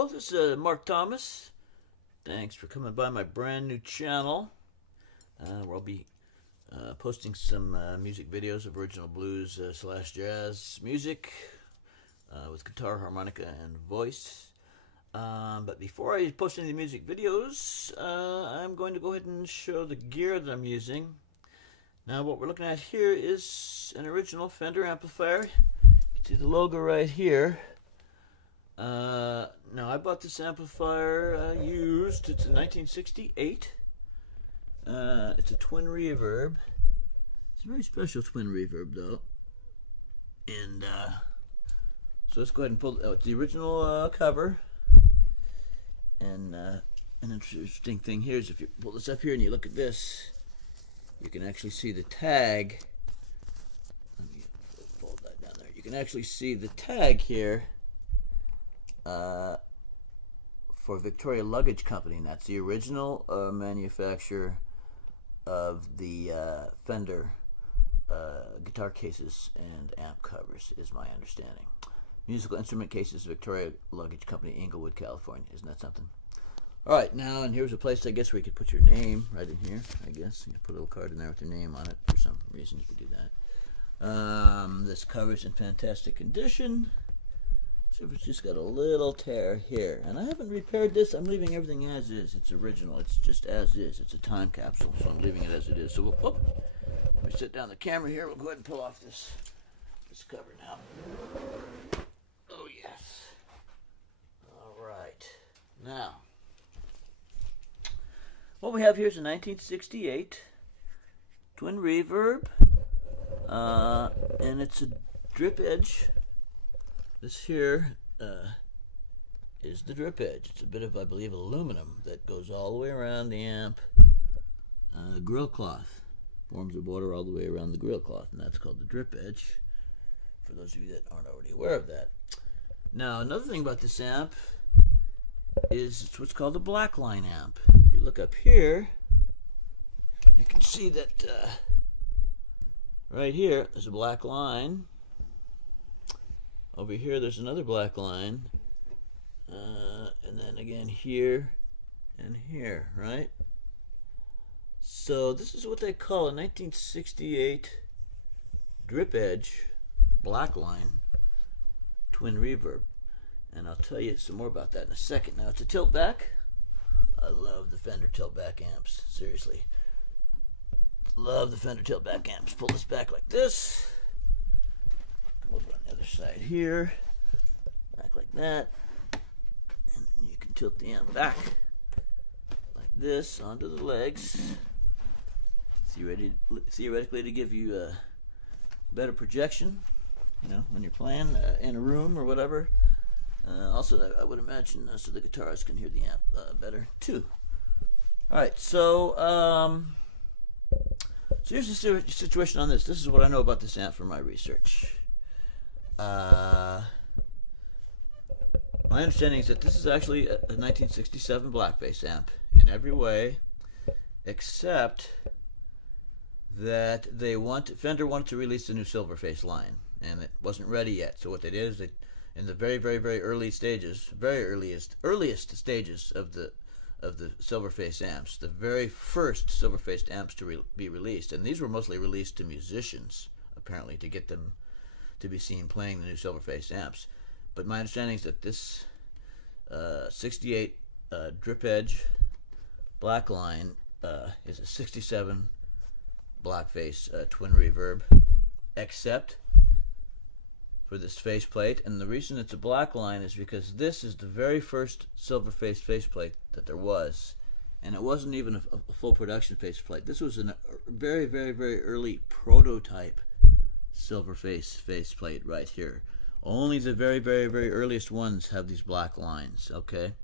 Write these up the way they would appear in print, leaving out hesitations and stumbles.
Hello, this is Mark Thomas. Thanks for coming by my brand new channel where I'll be posting some music videos of original blues slash jazz music with guitar, harmonica, and voice. But before I post any music videos, I'm going to go ahead and show the gear that I'm using. Now what we're looking at here is an original Fender amplifier. You can see the logo right here. Now I bought this amplifier used. It's a 1968. It's a twin reverb. It's a very special twin reverb though. And so let's go ahead and pull out the original cover. And an interesting thing here is if you pull this up here and you look at this, you can actually see the tag. Let me fold that down there. You can actually see the tag here. For Victoria Luggage Company, and that's the original manufacturer of the Fender guitar cases and amp covers, is my understanding. Musical instrument cases, Victoria Luggage Company, Inglewood, California. Isn't that something? Alright, now, and here's a place, I guess, where you could put your name right in here, I guess. You can put a little card in there with your name on it. For some reason, you could do that. This cover's in fantastic condition. So it's just got a little tear here, and I haven't repaired this. I'm leaving everything as is. It's original. It's just as is. It's a time capsule, so I'm leaving it as it is. So let me sit down the camera here. We'll go ahead and pull off this cover now. Oh yes. All right. Now, what we have here is a 1968 twin reverb, and it's a drip edge. This here is the drip edge. It's a bit of, I believe, aluminum that goes all the way around the amp grill cloth. Forms a border all the way around the grill cloth, and that's called the drip edge, for those of you that aren't already aware of that. Now, another thing about this amp is it's what's called a Blackline amp. If you look up here, you can see that right here there's a black line. Over here, there's another black line, and then again here and here, right? So this is what they call a 1968 drip edge black line twin reverb, and I'll tell you some more about that in a second. Now it's a tilt back. I love the Fender tilt back amps. Seriously, love the Fender tilt back amps. Pull this back like this. Over on the other side here, back like that, and you can tilt the amp back like this onto the legs, theoretically to give you a better projection, you know, when you're playing in a room or whatever. Also, I would imagine so the guitarist can hear the amp better too. All right, so here's the situation on this. This is what I know about this amp from my research. My understanding is that this is actually a 1967 blackface amp in every way, except that Fender wanted to release the new Silverface line, and it wasn't ready yet. So what they did is in the very earliest stages of the Silverface amps, the very first Silverface amps to be released, and these were mostly released to musicians apparently to get them to be seen playing the new Silverface amps. But my understanding is that this 68 drip edge Blackline is a 67 blackface twin reverb, except for this faceplate. And the reason it's a Blackline is because this is the very first Silverface faceplate that there was, and it wasn't even a full production faceplate. This was a very early prototype Silverface faceplate right here. Only the very earliest ones have these black lines, okay?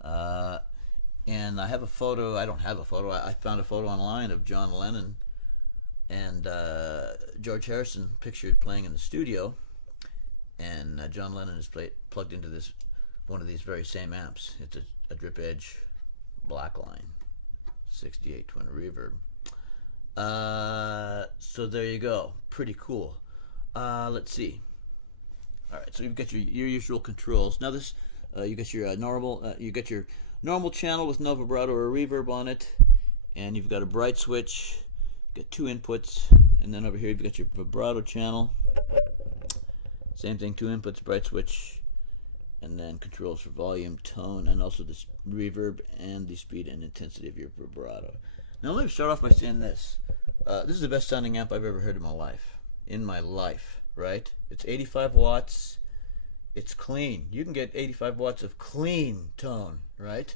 And I have a photo. I don't have a photo. I found a photo online of John Lennon and George Harrison pictured playing in the studio, and John Lennon is plugged into one of these very same amps. It's a drip edge Blackline 68 twin reverb. So there you go. Pretty cool. Let's see. All right, so you've got your usual controls. Now this You got your normal channel with no vibrato or reverb on it, and you've got a bright switch. Got 2 inputs, and then over here you've got your vibrato channel. Same thing, 2 inputs, bright switch, and then controls for volume, tone, and also the reverb and the speed and intensity of your vibrato. Now let me start off by saying this. This is the best sounding amp I've ever heard in my life. Right? It's 85 watts. It's clean. You can get 85 watts of clean tone, right?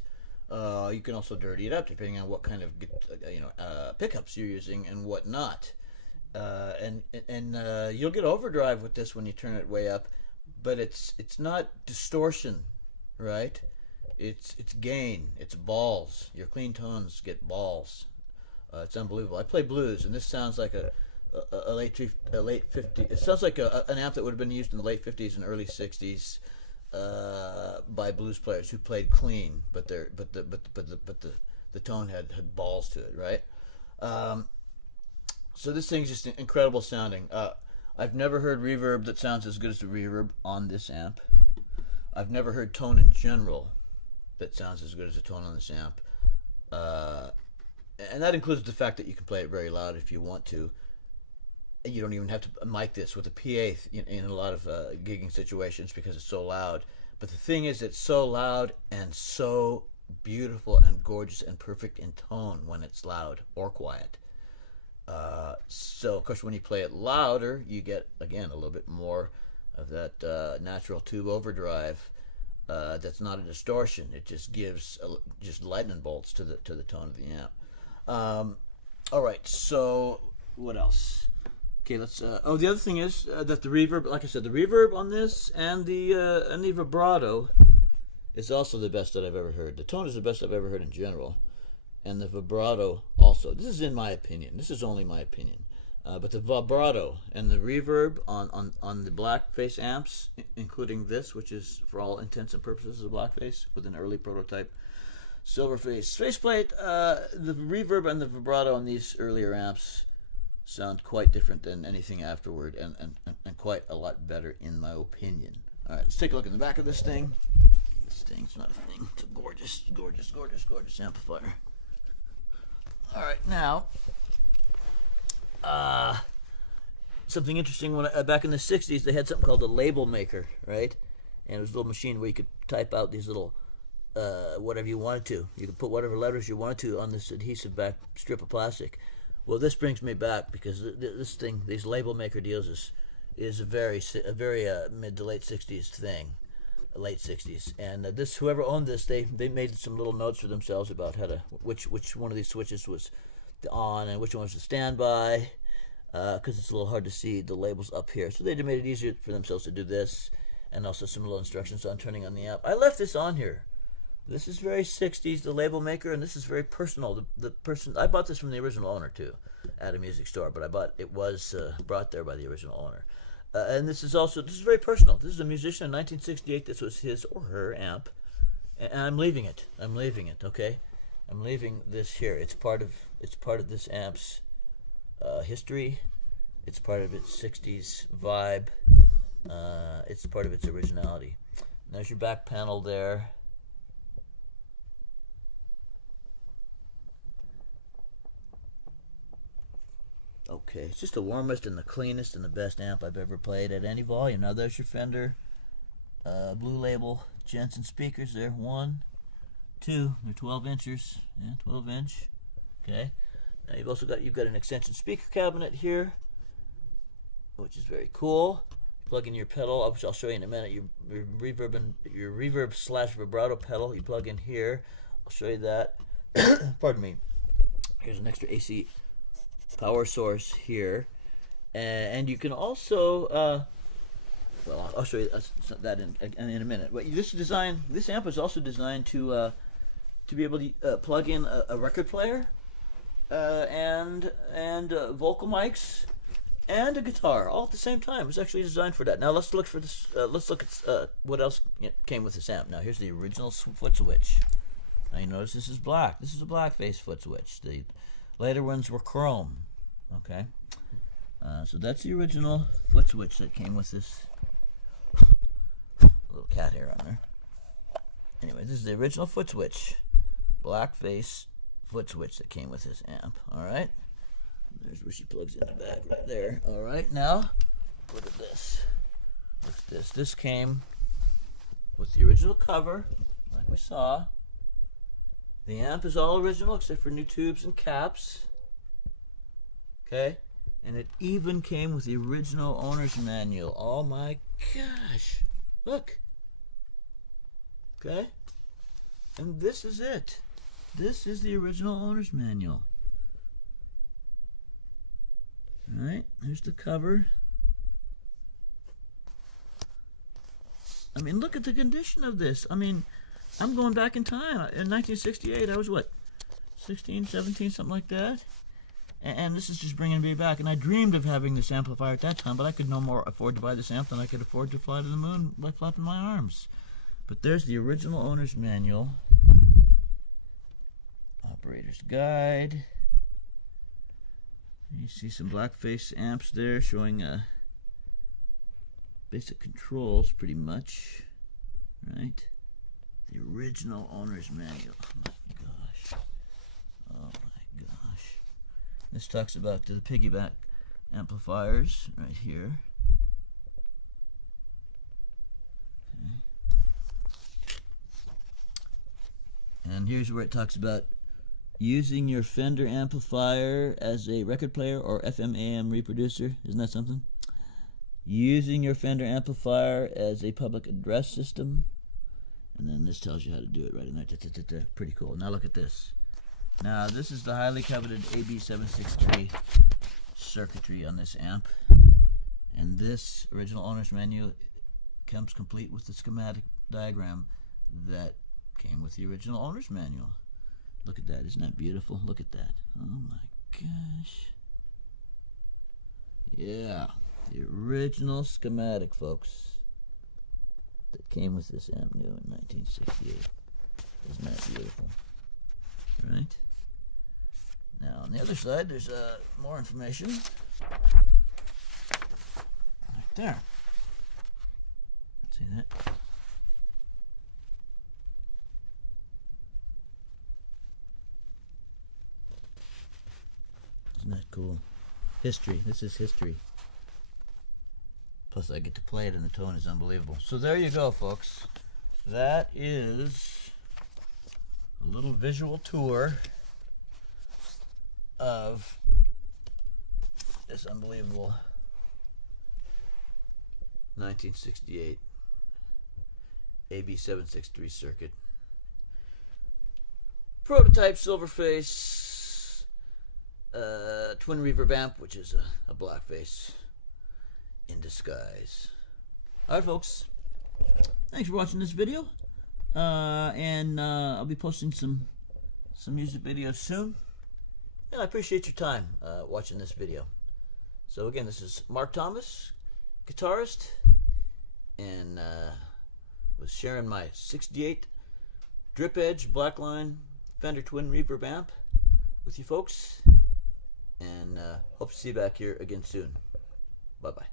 You can also dirty it up depending on what kind of pickups you're using and whatnot. And you'll get overdrive with this when you turn it way up, but it's not distortion, right? It's gain. It's balls. Your clean tones get balls. It's unbelievable. I play blues, and this sounds like a late 50s. It sounds like an amp that would have been used in the late 50s and early 60s by blues players who played clean, but the tone had balls to it, right? So this thing's just incredible sounding. I've never heard reverb that sounds as good as the reverb on this amp. I've never heard tone in general that sounds as good as the tone on this amp. And that includes the fact that you can play it very loud if you want to. You don't even have to mic this with a PA in a lot of gigging situations because it's so loud. But the thing is, it's so loud and so beautiful and gorgeous and perfect in tone when it's loud or quiet. So, of course, when you play it louder, you get, again, a little bit more of that natural tube overdrive. That's not a distortion. It just gives just lightning bolts to the tone of the amp. All right, so what else? Okay, let's. The other thing is that the reverb, like I said, the reverb on this and the vibrato is also the best that I've ever heard. The tone is the best I've ever heard in general, and the vibrato also. This is in my opinion. This is only my opinion. But the vibrato and the reverb on the blackface amps, including this, which is for all intents and purposes a blackface with an early prototype silverface faceplate, the reverb and the vibrato on these earlier amps sound quite different than anything afterward, and quite a lot better in my opinion. All right, let's take a look in the back of this thing. This thing's not a thing. It's a gorgeous, gorgeous, gorgeous, gorgeous amplifier. All right, now, something interesting. When back in the 60s, they had something called a label maker, right? And it was a little machine where you could type out these little whatever you wanted to. You could put whatever letters you wanted to on this adhesive back strip of plastic. Well, this brings me back because this thing, these label maker deals, is a very mid to late 60s thing, late 60s. And this, whoever owned this, they made some little notes for themselves about how to which one of these switches was the on and which one was the standby, because it's a little hard to see the labels up here. So they made it easier for themselves to do this, and also some little instructions on turning on the amp. I left this on here. This is very 60s, the label maker, and this is very personal. The person, I bought this from the original owner too, at a music store, but it was brought there by the original owner. And this is very personal. This is a musician in 1968. This was his or her amp, and I'm leaving it. Okay, I'm leaving this here. It's part of this amp's history. It's part of its 60s vibe. It's part of its originality. There's your back panel there. Okay, it's just the warmest and the cleanest and the best amp I've ever played at any volume. Now there's your Fender Blue Label Jensen speakers there. 1, 2, they're 12 inches. Yeah, 12 inch. Okay. Now you've got an extension speaker cabinet here, which is very cool. Plug in your pedal, which I'll show you in a minute. Your reverb / vibrato pedal. You plug in here. I'll show you that. Pardon me. Here's an extra AC power source here, and you can also well, I'll show you that in a minute. But this amp is also designed to be able to plug in a record player and vocal mics and a guitar all at the same time. It's actually designed for that. Now let's look for this. Let's look at what else came with this amp. Now here's the original foot switch. Now you notice this is black. This is a black face foot switch. The later ones were chrome. Okay, so that's the original foot switch that came with this little cat hair on there. This is the original foot switch, black face foot switch that came with this amp. All right, there's where she plugs in the back right there. All right, now look at this. Look at this. This came with the original cover, like we saw. The amp is all original except for new tubes and caps. Okay, and it even came with the original owner's manual. Oh my gosh, look. Okay, and this is it. This is the original owner's manual. All right, there's the cover. I mean, look at the condition of this. I mean, I'm going back in time. In 1968, I was what, 16, 17, something like that? And this is just bringing me back. And I dreamed of having this amplifier at that time, but I could no more afford to buy this amp than I could afford to fly to the moon by flapping my arms. But there's the original owner's manual. Operator's guide. You see some blackface amps there showing basic controls pretty much. Right? The original owner's manual. Oh my gosh. Oh my gosh. This talks about the piggyback amplifiers right here. Okay. And here's where it talks about using your Fender amplifier as a record player or FM AM reproducer. Isn't that something? Using your Fender amplifier as a public address system. And then this tells you how to do it right in there. Pretty cool. Now look at this. Now this is the highly coveted AB763 circuitry on this amp. And this original owner's manual comes complete with the schematic diagram that came with the original owner's manual. Look at that. Isn't that beautiful? Look at that. Oh my gosh. Yeah. The original schematic, folks, that came with this amp new in 1968. Isn't that beautiful? Right? Now, on the other side, there's more information. Right there. See that? Isn't that cool? History. This is history. Plus I get to play it and the tone is unbelievable. So there you go, folks. That is a little visual tour of this unbelievable 1968 AB763 circuit. Prototype Silverface twin reverb amp, which is a blackface in disguise. Alright, folks, thanks for watching this video, and I'll be posting some music videos soon, and I appreciate your time watching this video. So again, this is Mark Thomas, guitarist, and was sharing my 68 drip edge Blackline Fender twin reverb amp with you folks, and hope to see you back here again soon. Bye bye.